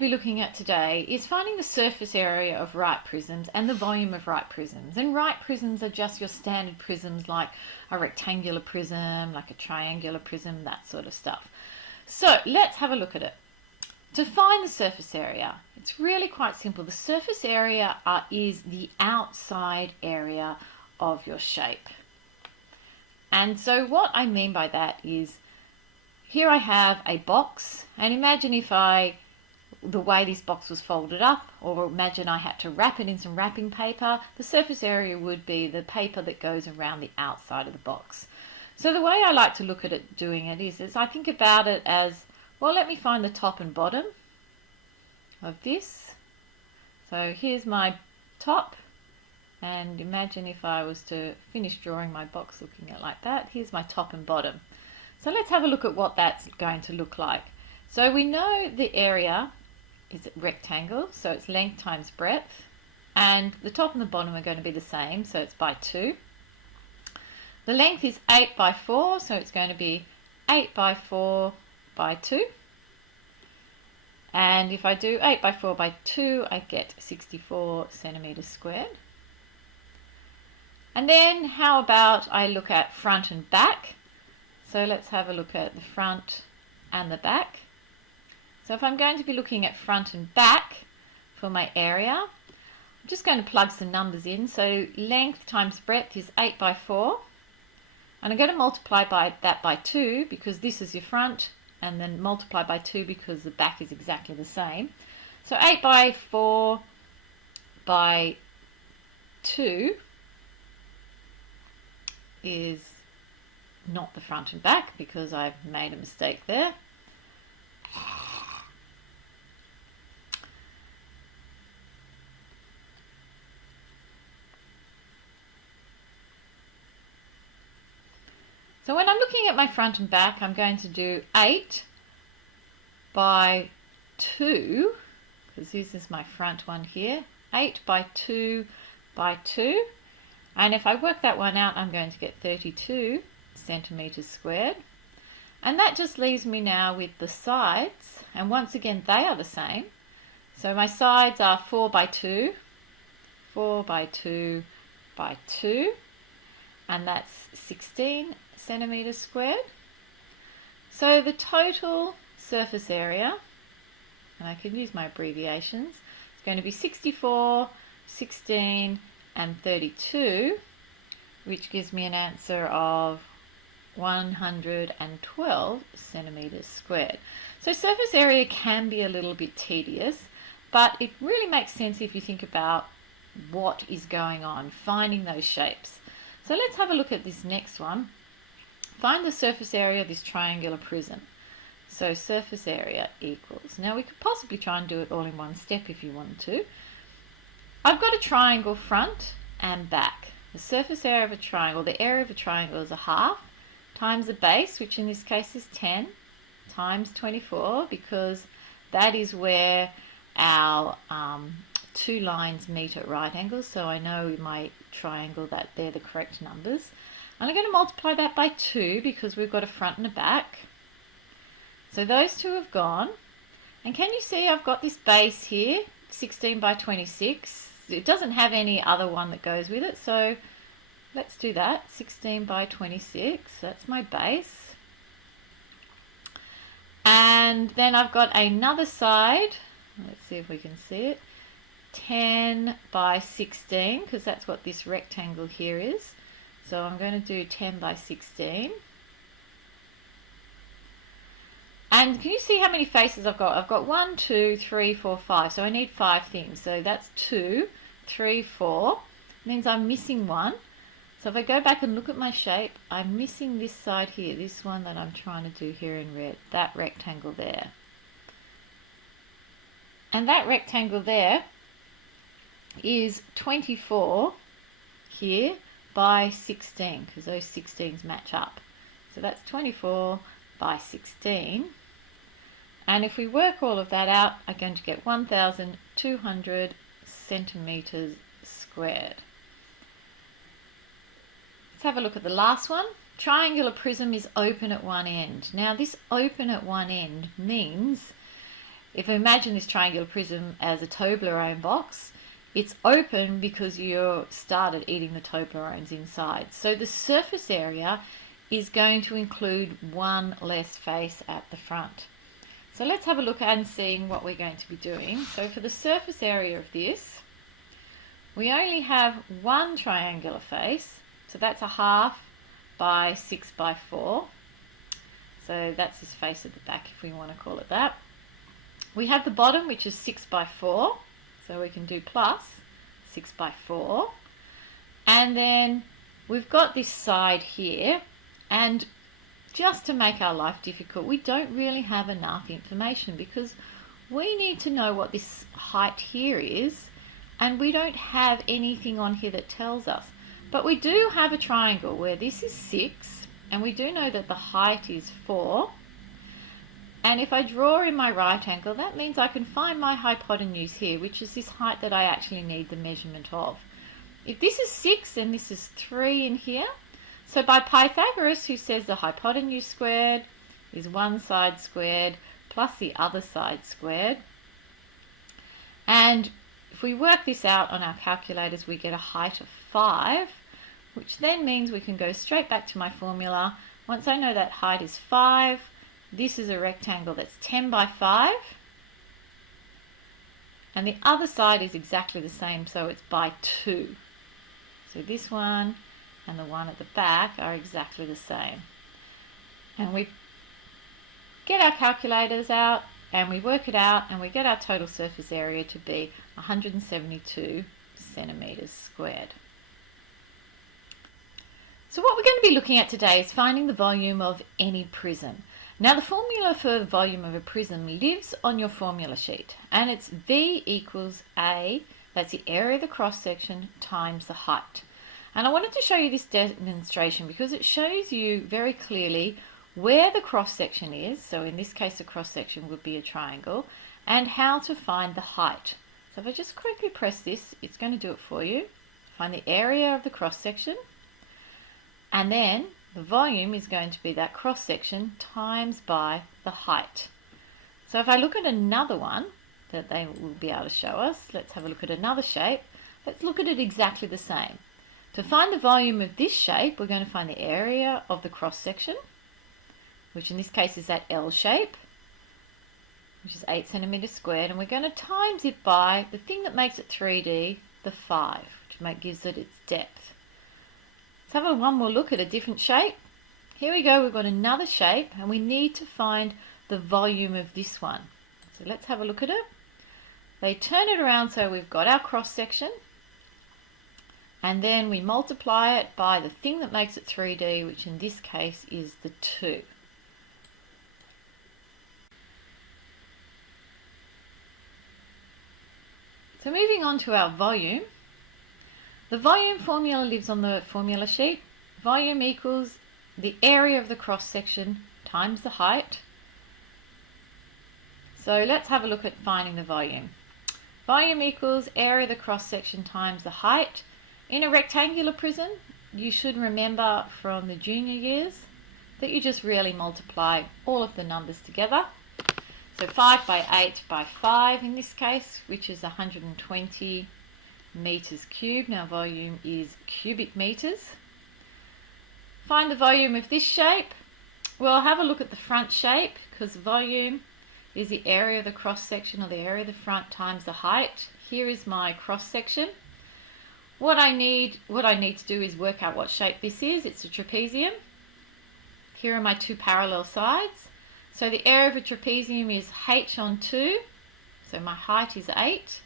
be looking at today is finding the surface area of right prisms and the volume of right prisms. And right prisms are just your standard prisms, like a rectangular prism, like a triangular prism, that sort of stuff. So let's have a look at it. To find the surface area, it's really quite simple. The surface area is the outside area of your shape. And so what I mean by that is, here I have a box, and imagine if the way this box was folded up, or imagine I had to wrap it in some wrapping paper, the surface area would be the paper that goes around the outside of the box. So the way I like to look at it, doing it is I think about it as, well, let me find the top and bottom of this. So here's my top, and imagine if I was to finish drawing my box looking at it like that. Here's my top and bottom. So let's have a look at what that's going to look like. So we know the area is a rectangle, so it's length times breadth, and the top and the bottom are going to be the same, so it's by 2. The length is 8 by 4, so it's going to be 8 by 4 by 2. And if I do 8 by 4 by 2, I get 64 centimeters squared. And then how about I look at front and back? So let's have a look at the front and the back. So if I'm going to be looking at front and back for my area, I'm just going to plug some numbers in. So length times breadth is 8 by 4. And I'm going to multiply that by 2 because this is your front, and then multiply by 2 because the back is exactly the same. So 8 by 4 by 2 is not the front and back because I've made a mistake there. So when I'm looking at my front and back, I'm going to do 8 by 2, because this is my front one here, 8 by 2 by 2. And if I work that one out, I'm going to get 32 centimeters squared. And that just leaves me now with the sides, and once again they are the same. So my sides are 4 by 2, 4 by 2 by 2, and that's 16 centimeters squared. So the total surface area, and I can use my abbreviations, is going to be 64, 16 and 32, which gives me an answer of 112 centimeters squared. So surface area can be a little bit tedious, but it really makes sense if you think about what is going on, finding those shapes. So let's have a look at this next one. Find the surface area of this triangular prism. So surface area equals, now we could possibly try and do it all in one step if you wanted to. I've got a triangle front and back. The surface area of a triangle, the area of a triangle is a half times the base, which in this case is 10, times 24, because that is where our two lines meet at right angles. So I know in my triangle that they're the correct numbers. And I'm going to multiply that by 2 because we've got a front and a back. So those two have gone. And can you see I've got this base here, 16 by 26. It doesn't have any other one that goes with it, so let's do that. 16 by 26, that's my base. And then I've got another side, let's see if we can see it, 10 by 16, because that's what this rectangle here is. So I'm going to do 10 by 16. And can you see how many faces I've got? I've got 1, 2, 3, 4, 5. So I need 5 things. So that's 2, 3, 4. Means I'm missing one. So if I go back and look at my shape, I'm missing this side here, this one that I'm trying to do here in red, that rectangle there. And that rectangle there is 24 here by 16, because those 16s match up. So that's 24 by 16. And if we work all of that out, I'm going to get 1,200 centimeters squared. Let's have a look at the last one. Triangular prism is open at one end. Now this open at one end means if we imagine this triangular prism as a Toblerone box, it's open because you started eating the Toblerones inside. So the surface area is going to include one less face at the front. So let's have a look and see what we're going to be doing. So for the surface area of this, we only have one triangular face. So that's a 1/2 by 6 by 4. So that's his face at the back, if we want to call it that. We have the bottom, which is 6 by 4. So we can do plus 6 by 4. And then we've got this side here. And just to make our life difficult, we don't really have enough information because we need to know what this height here is. And we don't have anything on here that tells us. But we do have a triangle where this is 6. And we do know that the height is 4. And if I draw in my right angle, that means I can find my hypotenuse here, which is this height that I actually need the measurement of. If this is 6 and this is 3 in here, so by Pythagoras, who says the hypotenuse squared is one side squared plus the other side squared. And if we work this out on our calculators, we get a height of 5, which then means we can go straight back to my formula. Once I know that height is 5, this is a rectangle that's 10 by 5. And the other side is exactly the same, so it's by 2. So this one and the one at the back are exactly the same. And we get our calculators out and we work it out and we get our total surface area to be 172 centimetres squared. So what we're going to be looking at today is finding the volume of any prism. Now the formula for the volume of a prism lives on your formula sheet, and it's V equals A, that's the area of the cross section, times the height. And I wanted to show you this demonstration because it shows you very clearly where the cross section is, so in this case the cross section would be a triangle, and how to find the height. So if I just quickly press this, it's going to do it for you. Find the area of the cross section, and then the volume is going to be that cross section times by the height. So if I look at another one that they will be able to show us, let's have a look at another shape. Let's look at it exactly the same. To find the volume of this shape, we're going to find the area of the cross section, which in this case is that L shape, which is 8 centimetres squared, and we're going to times it by the thing that makes it 3D, the 5, which gives it its depth. Let's have one more look at a different shape. Here we go, we've got another shape and we need to find the volume of this one. So let's have a look at it. They turn it around so we've got our cross section and then we multiply it by the thing that makes it 3D, which in this case is the 2. So moving on to our volume. The volume formula lives on the formula sheet. Volume equals the area of the cross section times the height. So let's have a look at finding the volume. Volume equals area of the cross section times the height. In a rectangular prism, you should remember from the junior years that you just really multiply all of the numbers together. So 5 by 8 by 5 in this case, which is 120 meters cubed. Now volume is cubic meters. Find the volume of this shape. Well, have a look at the front shape because volume is the area of the cross section or the area of the front times the height. Here is my cross section. What I need to do is work out what shape this is. It's a trapezium. Here are my two parallel sides. So the area of a trapezium is h on 2. So my height is 8.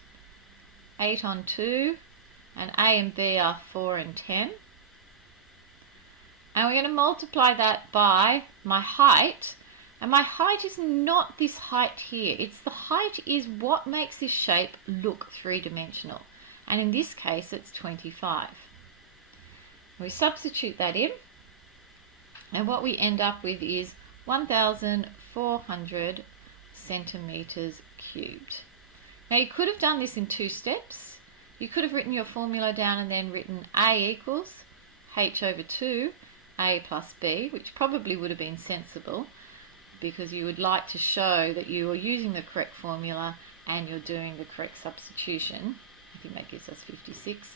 8 on 2, and A and B are 4 and 10. And we're going to multiply that by my height, and my height is not this height here. It's the height is what makes this shape look three-dimensional, and in this case it's 25. We substitute that in, and what we end up with is 1,400 centimetres cubed. Now you could have done this in 2 steps. You could have written your formula down and then written A equals h over 2, A plus B, which probably would have been sensible. because you would like to show that you are using the correct formula and you're doing the correct substitution. I think that gives us 56.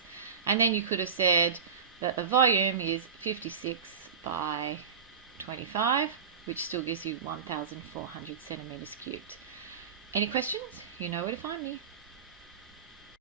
And then you could have said that the volume is 56 by 25, which still gives you 1,400 centimetres cubed. Any questions? You know where to find me.